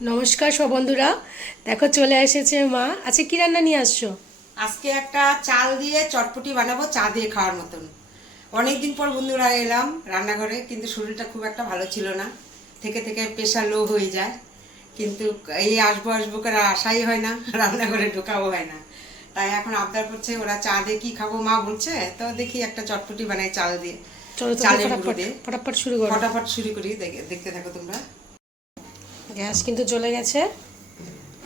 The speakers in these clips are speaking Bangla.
নমস্কার সব বন্ধুরা দেখো চলে এসেছে মা। আচ্ছা কি রান্না নিয়ে আসছো? আজকে একটা চাল দিয়ে চটপটি বানাবো চা দিয়ে খাওয়ার মতন। অনেকদিন পর বন্ধুরা এলাম রান্নাঘরে কিন্তু শরীরটা খুব একটা ভালো ছিল না। থেকে থেকে প্রেশার লো হয়ে যায়। কিন্তু এই আসব আসব করে আশাই হয় না রান্নাঘরে ঢোকাও হয় না। তাই এখন আবদার করছে ওরা চা দিয়ে কি খাব মা বলছে তো দেখি একটা চটপটি বানাই চাল দিয়ে। চালের গুঁড়ো দিয়ে। ফটাফট শুরু করো। ফটাফট শুরু করি দেখতে থাকো তোমরা। গ্যাস কিন্তু চলে গেছে।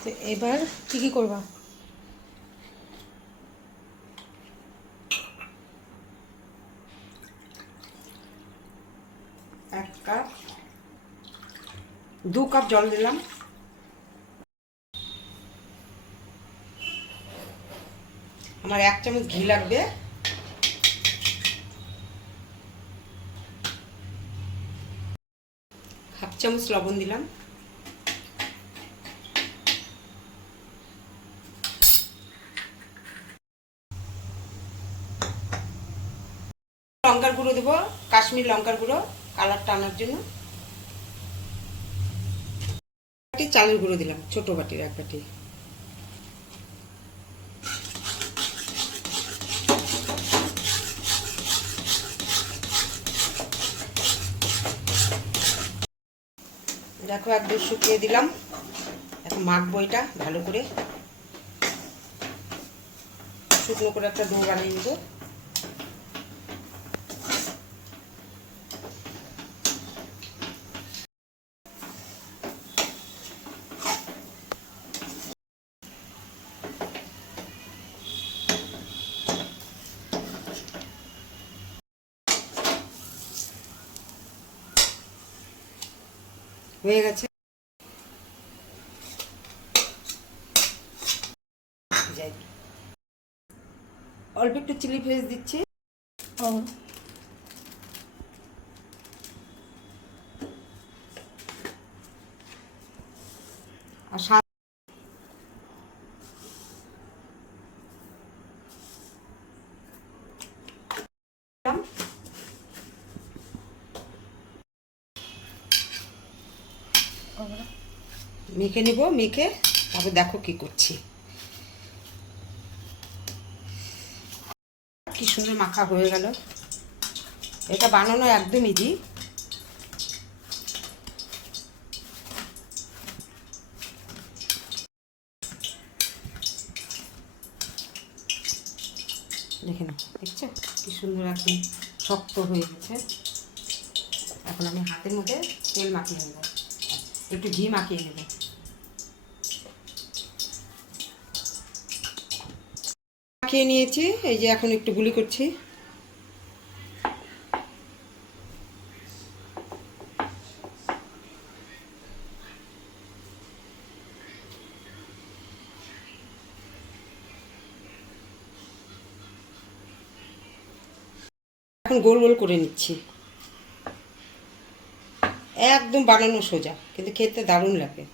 তো এবার কি কি করবা? এক কাপ, দু কাপ জল দিলাম। আমার এক চামচ ঘি লাগবে। হাফ চামচ লবণ দিলাম। লঙ্কার গুঁড়ো দেবো, কাশ্মীর লঙ্কার গুঁড়ো, কালারটা আনার জন্য। বাটি, চালের গুঁড়ো দিলাম, ছোট বাটির এক বাটি। দেখো, একদম শুকিয়ে দিলাম। এখন মাখবো এটা ভালো করে। শুকনো করে একটা ডো বানিয়ে নেব। হয়ে গেছে। অল্প একটু চিলি ফ্লেক্স দিচ্ছি ও আর স্বাদ দিলাম। মেখে নিব, মেখে তারপর দেখো কি করছি। কি সুন্দর মাখা হয়ে গেল। এটা বানানো একদম ইজি দেখে নাও, দেখছ? কি সুন্দর একদম শক্ত হয়ে গেছে। এখন আমি হাতের মধ্যে তেল মাখিয়ে নেব। একটু ঘি মাখিয়ে নেব। মাখিয়ে নিয়েছি, এই যে এখন একটু গুলি করছি। এখন গোল গোল করে নিচ্ছি। একদম বানানো সোজা কিন্তু খেতে দারুণ লাগে।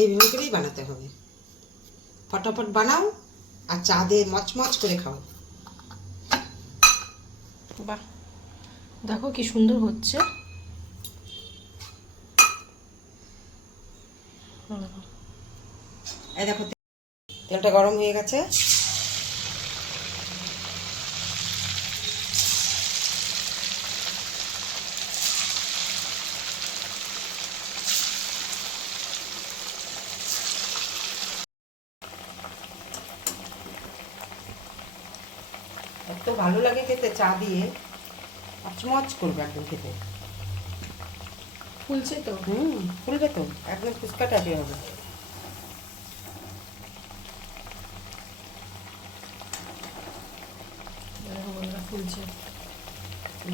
এইভাবে করেই বানাতে হবে। ফটাফট বানাও আর চা দিয়ে মচমচ করে খাও। বাহ দেখো কি সুন্দর হচ্ছে। এই দেখো তেলটা গরম হয়ে গেছে। এত ভালো লাগে খেতে চা দিয়ে মচমচ করবে একদম খেতে। ফুলছে তো? হুম ফুলবে তো একদম ফুচকা টাইপের হবে। ফুলছে।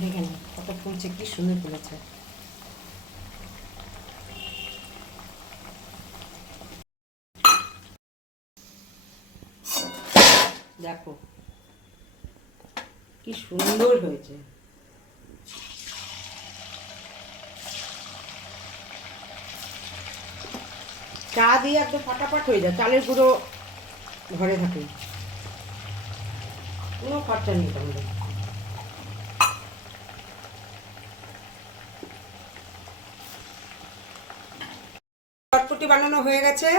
দেখে নিন কত ফুলছে কি সুন্দর ফুলেছে। দেখো কি সুন্দর হয়েছে। চা দিয়ে একদম ফাটাফাট হয়ে যায়, চালের গুঁড়ো ঘরে থাকে। কোনো খরচা নেই আমাদের চটপটি বানানো হয়ে গেছে।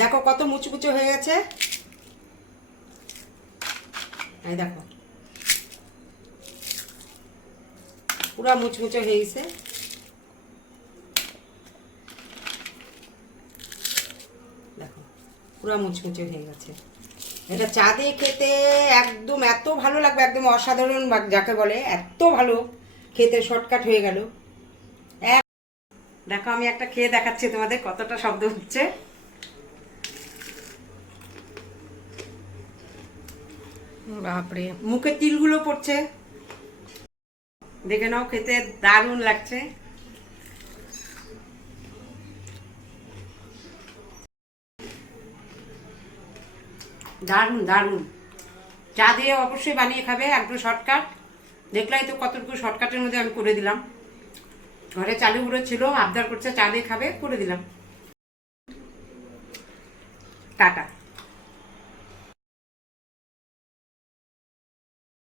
দেখো কত মুচুকুচু হয়ে গেছে। দেখো। পুরা মুচমুচে হয়ে গেছে দেখো, পুরা মুচমুচে হয়ে গেছে। এটা চা দিয়ে খেতে একদম এত ভালো লাগবে, একদম অসাধারণ যাকে বলে, এত ভালো। খেতে শর্টকাট হয়ে গেল। এক দেখো, আমি একটা খেয়ে দেখাচ্ছি তোমাদের কতটা শব্দ হচ্ছে। বাপরে, মুখে তিলগুলো পড়ছে। দেখে নাও খেতে দারুণ লাগছে। দারুণ দারুণ। চা দিয়ে অবশ্যই বানিয়ে খাবে একদম শর্টকাট দেখলাই তো কতটুকু শর্টকাটের মধ্যে আমি করে দিলাম। ঘরে চালু গুঁড়ো ছিল, আবদার করছে, চা দিয়ে খাবে, করে দিলাম। টাটা।